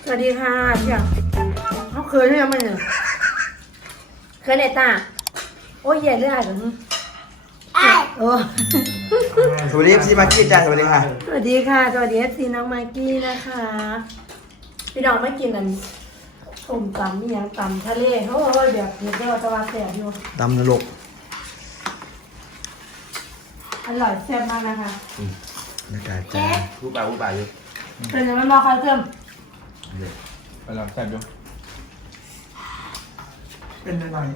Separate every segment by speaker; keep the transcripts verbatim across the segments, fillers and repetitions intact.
Speaker 1: สวัสดีค่ะพี่อ่ะเขาเคยเรื่องมันเหรอเคยเนต้าโอ้ยใหญ่เรื่องอะไรกันโอ้
Speaker 2: สวัสดีพี่มากกี้จ้าสวัสดีค่ะ
Speaker 1: สวัสดีค่ะสวัสดีเอฟซีน้องมากกี้นะคะพี่น้องไม่กินอันต้มตำนี่ยังตำทะเลเขาบอกว่าแบบเดี๋ยวจะตะวันแสบอยู่
Speaker 2: ตำนรก
Speaker 1: อร่อยแซ่บมากนะคะ
Speaker 2: นะคะจ้า
Speaker 3: พูดไปพูดไปอยู่
Speaker 1: เป็นยังไงบ้างคะเพิ่ม
Speaker 3: ไปลองแซ่บอยู่
Speaker 4: เป็นยังไง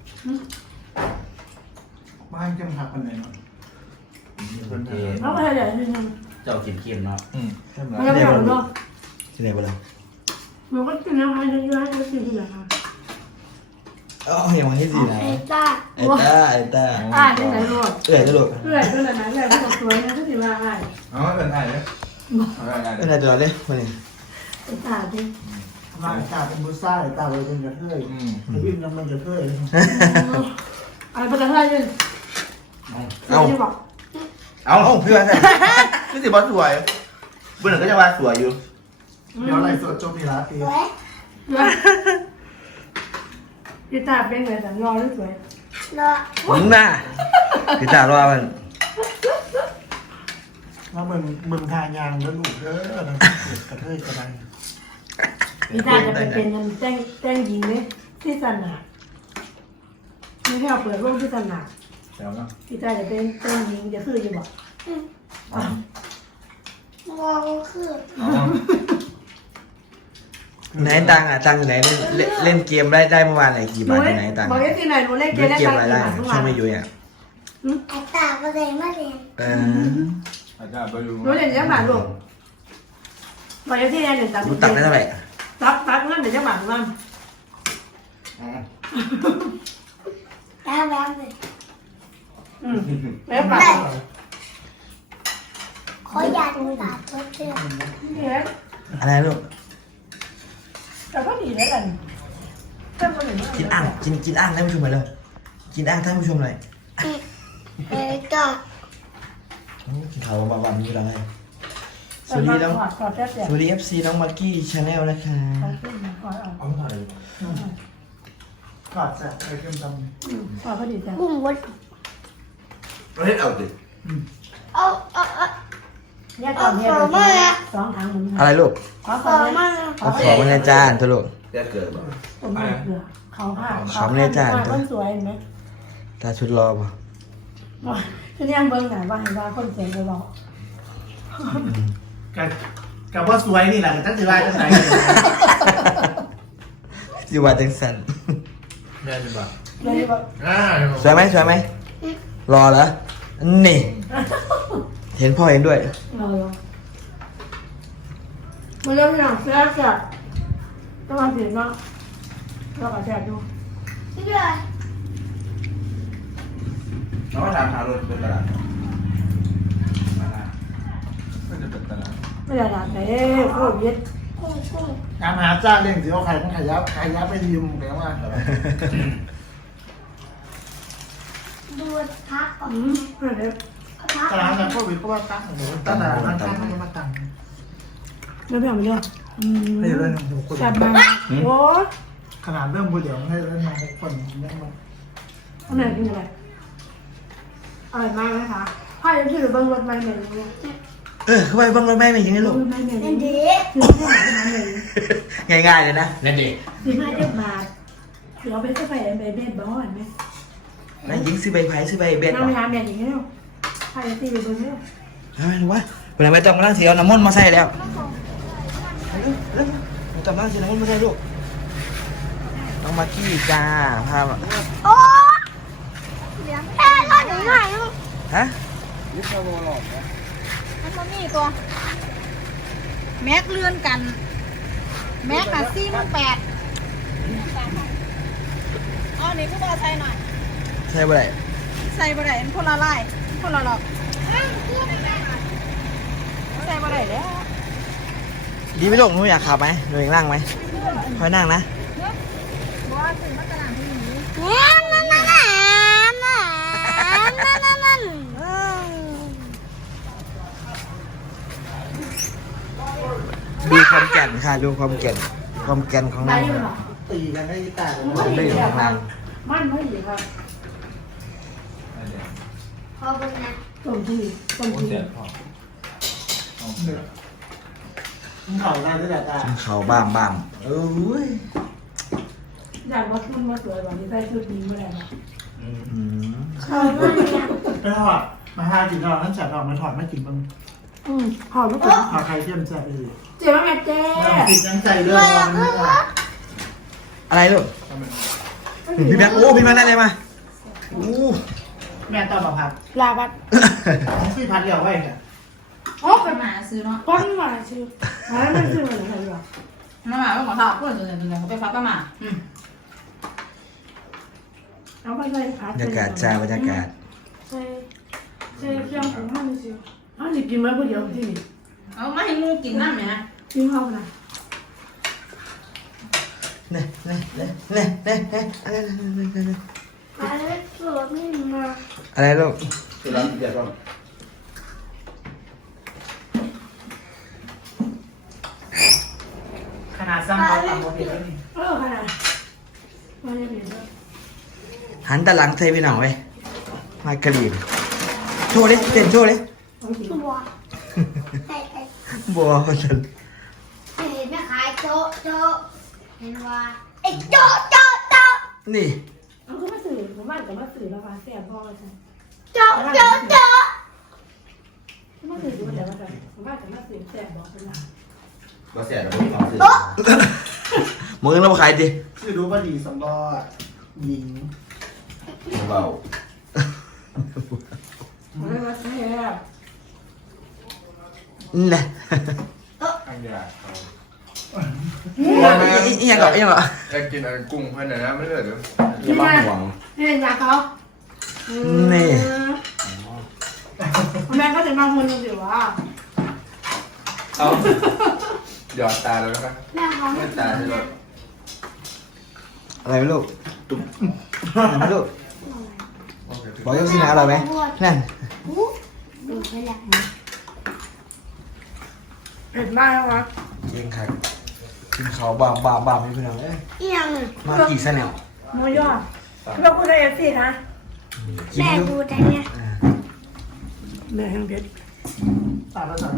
Speaker 4: บ้านเจ้าหักกันไหนมั้ง
Speaker 3: คนเท
Speaker 1: เขาไปใหญ่ที่นึง
Speaker 3: เจ้ากินเค็มเนาะ
Speaker 4: อืม
Speaker 1: มันก็ไม่เอาเนาะ
Speaker 2: ที่ไหนบ้างล่ะ
Speaker 1: มันก็กินนะคะเยอะๆให้กินที่ไหนคะ
Speaker 2: อ๋ออย่างวันที่สี่นะ
Speaker 1: ไอ้ต้า
Speaker 2: ไอ้ต้าไอ้ต้า
Speaker 1: อ่าที่ไหนลูก
Speaker 2: เอื่อยตลก
Speaker 1: เพื่อนเพื่อนอะไรเพื่อนเพื่อนสวยนะที่สิว่าอะไร
Speaker 3: อ๋อเป็นไงเนี่ยอะไรกัน
Speaker 2: เป็นอะไรตลอดเลยวันนี้
Speaker 1: ไอ้ตาดิ
Speaker 4: ร่างกายเป็นบุซ่าไอ้ตาเลยเป็นกระเทย
Speaker 3: อืม
Speaker 4: ไอ้วิ่งยังเป็นกระเทย
Speaker 1: อะไรเป็นอะไรยืน
Speaker 2: เอา
Speaker 1: ที่บอก
Speaker 3: เอาเอาเพื่อนใช่นี่สิบอสสวยเบื่อก็จะว่าสวยอยู่
Speaker 4: เดี๋ยวอะไรสดจบมีร้านตี
Speaker 1: พี่ตาเป็นไงแต่งอหรือสวย
Speaker 2: มึงน่ะพี่ตารอมัน
Speaker 4: แล้วมึงมึงทายางแล้วลูกเด้อนะกระเทยกระได
Speaker 1: พี่ตาจะไปเป็นแจ้งแจ้งหญิงไหมที่สนาไม่ให้เอาเปิดร่วมที่สนา
Speaker 3: เดี๋ยวเนาะ
Speaker 1: พี่ตาจะเป็นแจ้งหญิงจะคือจะบอก
Speaker 5: มองคือ
Speaker 2: ไหนตังอ่ะตังอยู่ไหนเล่นเล่นเล่นเกมได้ได้เมื่อวานไหนกี่บาทไหนตัง
Speaker 1: บอกที่ไหนหนูเล่นเก
Speaker 2: เล่
Speaker 1: ม
Speaker 2: น
Speaker 1: ได้
Speaker 2: เกม
Speaker 1: ตัง
Speaker 2: อะไร
Speaker 1: ค์
Speaker 2: ได้
Speaker 1: กี่บาททุกวั
Speaker 2: ช่วน งไม่อยู่อ่ะ
Speaker 5: ไอ้ตาก็เลยมาเรียน
Speaker 2: เออ
Speaker 3: อาจารย์ไปดู
Speaker 1: หนูเล่นยังบาทลูกบอกที่ไหนหนึ่งตังค์
Speaker 2: รู้ตักได้เท่าไหร่
Speaker 1: ตักตักเงินเดี๋ยวจะบาททุกวัน
Speaker 5: ตาแบบเลย
Speaker 1: อืมแล้วบาท
Speaker 5: ขออยากดูตาตัวเชื่อ
Speaker 1: นี่แหละ
Speaker 2: อะไรลูก
Speaker 1: แต่ก็ดีแล้วกันเพิ่มมาหนึ่ง
Speaker 2: กินอ่างกินกินอ่างท่านผู้ชมหน่อยเลยกินอ่างท่านผู้ชมหน่อย
Speaker 5: เอ้ยก็
Speaker 2: กินข้าวมาวันนี้เราให้สวัสดีน้อง
Speaker 1: ขอขอแป๊บเดียว
Speaker 2: สวัสดีเอฟซีน้องมากกี้ชาแนลนะคะ
Speaker 1: ขอขึ้นมาขอเอา
Speaker 3: เอาหน่อย
Speaker 4: กอดแสบไอ้เข้มด
Speaker 1: ขอพอดีจ้ะ
Speaker 5: บุ้มวัด
Speaker 3: เฮ้ยเอาดิ
Speaker 5: เอาเอาเอา
Speaker 1: เนี่ยตอนนี้สองทางมึง
Speaker 2: อะไรลูก
Speaker 1: ขอข
Speaker 5: ข
Speaker 1: อ
Speaker 5: อ
Speaker 1: เนี่ย
Speaker 5: มา
Speaker 2: เอาของมาในจานเถอะลูก
Speaker 3: แค่เกิดบ่
Speaker 1: ตรงนี้เกลือเขาผ้า
Speaker 2: ขอมาในจาน
Speaker 1: คนสวยเห็นไหม
Speaker 2: ตาชุดรอป่ะ
Speaker 1: คือเนี่ยเบิ้งหน่อยว่าเห็นว่าคนสวยไปบอก
Speaker 4: ำกับกับว่าสวยนี่แหละตั้งแต่ไรตั้งไหน
Speaker 2: สิว่าจังสัน
Speaker 3: แม่จะบ่
Speaker 1: เลยบอก
Speaker 3: อ่า
Speaker 2: สวยไหมสวยไหมรอเหรอนี่ เห็นพ่อเห็นด้วย
Speaker 1: เรามันเริ่มอย่างแซ่บจ้ะต้องมาเสียเนาะเราก็แซ่บดู
Speaker 5: พี่เลย
Speaker 3: น้องก็ถามหารถเป็นตลาดไม่จะเป็นตลาด
Speaker 1: ไม่ได้ด่าแต่โคตรเย็ด
Speaker 5: กุ้งกุ้ง
Speaker 4: ตามหาจ้างเล่นสิว่าใครต้องขยับขยับไปยืมแปลว่า
Speaker 5: ดูพักก่อน
Speaker 1: อืมเพื่อนเด็ก
Speaker 5: พัก
Speaker 4: ตลาดนั้นโควิดก็ว่าตั้งหนูตั้งแต่ร้านตั้งไม่มาตั้ง
Speaker 1: ไม่เพื่อนมาเยอะอืม
Speaker 4: ให้เล่นหนูคน
Speaker 1: แซ่บมากโอ้
Speaker 4: ขนาดเริ่มพูดเดี๋ยวให้เล่นมาหกคนยังมา
Speaker 1: อันไหนกินอะไรอร่อยมากไหมคะพ่อยังชื่อเบิ้งรถไม่เหม็นเลย
Speaker 2: เออเข้าไปบ้างรถแม่เป็นยังไงลูก
Speaker 1: ไม่เหม็น
Speaker 5: เอ็นดี
Speaker 1: คือไม่เหม็นไม่เหม็น
Speaker 2: ง่ายๆเลยนะ
Speaker 3: นั่นดิ
Speaker 1: ซื้อมาเจ็ดบาทเดี๋ยวเอาไปซื้อไปเบเบ้บอลไหม
Speaker 2: นายหญิงซื้อใบไผ่ซื้อใบเบ็ด
Speaker 1: น้ำ
Speaker 2: ป่ะ
Speaker 1: ยาแม่อย่างนี้เนาะใครตีไปเบิ้งเนี่ย
Speaker 2: ทำไมรู้วะเวลาไม่ต้องมาล้างเสียเอาน้ำมันต์มาใส่แล้วเร็วเร็วไม่ต้องล้างเสียน้ำมันต์มาใส่ลูกน้องมากกี้จ้าพามา
Speaker 5: โอ้เดี๋ยวแค่รอดหนูหน่อยลูก
Speaker 2: ฮะ
Speaker 6: มันก็มีตัวแม็กเลื่อนกัน แม็กอะสี่มันแปดเอาหนีผู้บอใส่หน่อย
Speaker 2: ใช่ป่ะไร
Speaker 6: ใส่บ่ได้มันคนละลายมันคนละหลอกใส่บ่ได้แล้ว
Speaker 2: ดีไหมลูกหนูอยากขับไหมหนูอยากนั่งไหมค่อยนั่งนะ
Speaker 6: บ่ว่าถึงมาตลาดที่นี้
Speaker 5: เนี่ยนั่นนั่นนั่นนั่นนั่นนั่น
Speaker 2: บีความแก่นค่ะดูความแก่นความแก่นของ
Speaker 1: ได้
Speaker 2: นาง
Speaker 1: ยังหรอ
Speaker 4: ตีกันให้แตก
Speaker 2: ของดื้อของนาง
Speaker 1: มันไม่ดีครับ
Speaker 5: พอเป็นนะ
Speaker 1: ต้มจีต้มจี
Speaker 4: มึงเข่าได้ด้วยแหละจ้า
Speaker 2: กินเขาวบ้ามบ้ามเอ้ย
Speaker 1: อยากว่ามันมาสวยแบบนี้ใส่ชุดนี้เมื่อไหร่นะ
Speaker 2: อืม
Speaker 1: ชอบมากเลยนะ
Speaker 4: ไปถอดมาห้ากินเราท่านจัดออกมาถอดไม่กินบ้าง
Speaker 1: อืมหอมมากเลย
Speaker 4: ขอใครเทียมแซ่บดี
Speaker 1: เจ๊ว่าไงเจ๊
Speaker 4: ติดยังใจเรื่องวันนี้
Speaker 2: อะไรลูกพี่แม็กโอ้พี่แม็กได้เลยมาโอ้
Speaker 4: แม่ตอบมาพัด
Speaker 1: ลาบัด
Speaker 4: พี่พัดเดียวไว้ค่ะ
Speaker 6: โอ้ไปหาซื้อเนาะ
Speaker 1: ก้อนมาชื่อมาแล้วมันชื่ออะไรใครหรอ
Speaker 6: มาหมาเป็นของเราเพื่อนส่วนใหญ่ส่วนใหญ่เขาไปฟักก็มาอืม
Speaker 1: เอาไปเลยค่ะ
Speaker 2: บรรยากาศจ้าบรรยากาศ
Speaker 1: ใช่ใช่เครื่องของมันชื่ออ้าวจะกินมาคนเดียวที่นี่
Speaker 6: เอามาให้งูกินน้ำไหมฮะ
Speaker 1: กินเขานะ
Speaker 2: เน่เน่เน่เน่เน่เน่อะไรอะไร
Speaker 5: อะไรสวยนี่มา
Speaker 2: อะไรลูก
Speaker 3: คือร้านเดียวกัน
Speaker 4: ขนาดซ้ำเราต่ำกว่าเพียงนี่
Speaker 1: เออขนาดมาเนี่ยเห็นแล้ว
Speaker 2: หันตะหลังเทพี่หน่อยมากระดิ่งโชว์ดิเต้นโชว์ดิ
Speaker 1: ต้องกิน
Speaker 5: ตัวไอ้ไอ้
Speaker 2: บัวคนนั้น
Speaker 5: เห็นแม่ขายโจ๊ะโจ๊ะเห็นว่าไอ้โจ๊ะโจ๊ะโจ๊ะ
Speaker 2: นี่
Speaker 1: เอาก็มาสื่อผมบ้านกับมาสื่อแล้วค่ะแซ่บพ่อใช่
Speaker 5: โจ๊ะโจ๊ะโจ๊ะ
Speaker 1: มาสื่อดูแต่ว่าแต่ผมบ้านกับมาสื่อแซ่บบอกเป็นหลัก
Speaker 3: ก็เสียแล้วไม่ความสื่อ
Speaker 2: มึงเราขายดิ
Speaker 4: คือรู้ว่าดีสำรอยิง
Speaker 3: เบา
Speaker 1: ไม่มาแซ่บ
Speaker 2: น่ะ
Speaker 3: อันยาเขา
Speaker 2: อีอียังก่อนอียังก่อน
Speaker 3: อยากกินอะไรกุ้งเพื่อนหน่อยนะไม่เหลือเดี๋ยว
Speaker 1: นี่ไงนี่ยาเขาแม่ก็จะมาคนนึงสิวะ
Speaker 3: เอาหยอดตาแล้วนะครับ
Speaker 5: แม่เขา
Speaker 3: ไม่ตาใช่ไหม
Speaker 2: อะไรลูกอะไรลูกบอกยังสินะอร่อยไหมนั่น
Speaker 5: อู้ดูไปแล้ว
Speaker 1: เผ็ดมากแล้ววะ
Speaker 2: จริงครับกินเขาบ้าบ้าบ้าไม่เป็นไร
Speaker 5: เอียง
Speaker 2: มากี่เสน่ห์
Speaker 1: มอยอดเราพูดได้เอฟซีนะ
Speaker 2: กิน
Speaker 5: แม่
Speaker 2: ดู
Speaker 5: ดูแต่เนี่ย
Speaker 1: แม่แห้งเผ็ด
Speaker 4: ตาละสั่ง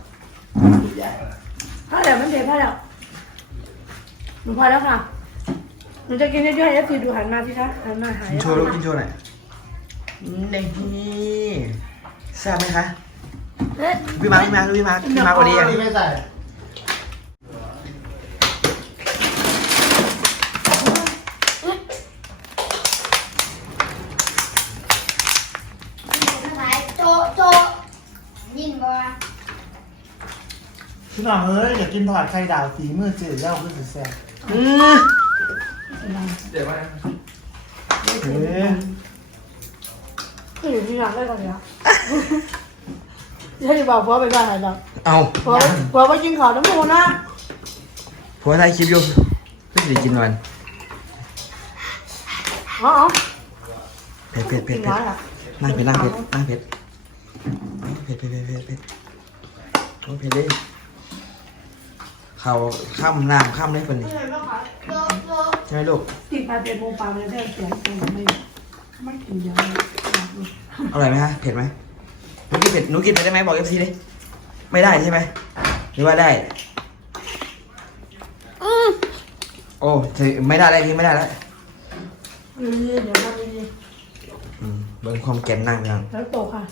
Speaker 1: ถ้าเดี๋ยวมันเผ็ดถ้าเดี๋ยวหนูพอแล้วค่ะหนูจะกินเยอะๆเอฟซีดูหันมาสิคะหันมาหาย
Speaker 2: กินโชว์ลูกกินโชว์หน่อยนี่แซ่บไหมคะ
Speaker 5: เฮ้ย
Speaker 2: พี่มาร์คพี่มาร์คพี่มาร์คพี่มาร์ควันนี้ยัง
Speaker 4: ไม่ใส่
Speaker 5: ขายโจ๊ะโจ๊ะยินบ่
Speaker 4: พี่น้องเอ้ยอยากกินถอดไข่ดาวสีมือจืดแล้วคือแซ่บ
Speaker 2: อืม
Speaker 3: เดี๋ยวมา
Speaker 2: เฮ้ย
Speaker 1: คืออยู่ที่ร้านได้ก่อนเนี่ยจะบอกผัวไปบ้านไหนบ้าง
Speaker 2: เอา
Speaker 1: ผัวผัวไปกินข้าวน้ำมูนะ
Speaker 2: ผัวไทยคลิปอยู่ก็จะได้กินวัน
Speaker 1: อ๋อ
Speaker 2: เผ็ดเผ็ด
Speaker 1: กิ
Speaker 2: เผ็
Speaker 1: น
Speaker 2: ดเผ็
Speaker 1: ร้อ
Speaker 2: ด
Speaker 1: ยอ่ะ
Speaker 2: นั่งเผ็ดนั่งเผ็ดนั่งเผ็ดเผ็ดเผ็ดเผ็ดเผ็ดเผ็ดโอ้เผ็ดเลยเขาข้ามน้ำข้ามได้คนนี้
Speaker 5: โจ๊ะโจ๊ะ
Speaker 2: ใช่ไหมลูก
Speaker 1: ติดปลาเป็นโมปลาเลยได้เสียงเป็นไม่ไม่กินเยอะ
Speaker 2: อร่อยไหมฮะเผ็ดไหมหนูกินเผ็ดหนูกินไปได้ไหมบอกเอฟซีดิไม่ได้ใช่ไหมหรือว่าได้
Speaker 5: อืม
Speaker 2: โอ้ถือไม่ได้แล้วทีไม่ได้แล้ว
Speaker 1: เดี๋ยวมาดี
Speaker 2: อืมเบิ่งความแก่นนั่งยัง
Speaker 1: ๆแล้วโตค่ะ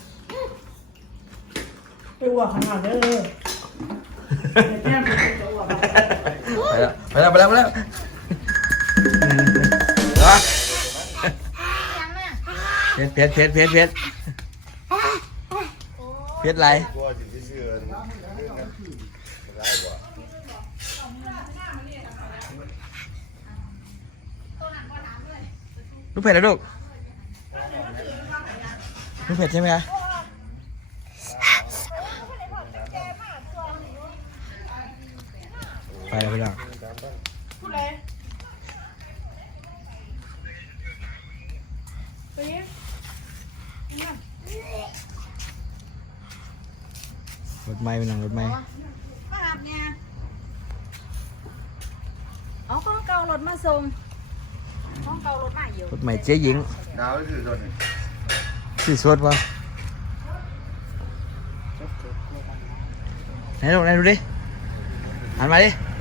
Speaker 1: ไปอ้วกขนาดเด้อแม่เป็นจะอ้วก
Speaker 2: ไปแล้วไปแล้วไปแล้วไปแล้วเผ็ดเผ็ดเผ็ดเผ็ดเผ็ดเผ็ดไรลูกเผ็ดแล้วลูกลูกเผ็ดใช่ไหมคะไปแล้วไปแล้ว
Speaker 1: พูดเลยไปเงี้ย
Speaker 2: รถไม้เป็นหนังรถไม้
Speaker 6: มาอาบเนี่ยเอาของเก่ารถมาส่งของเก่ารถมาอยู่
Speaker 2: รถใหม่เจ๊หญิง
Speaker 3: ดาวคือตัวนี้
Speaker 2: สีสดวะไหนลูกไหนดูดิหันมาดิ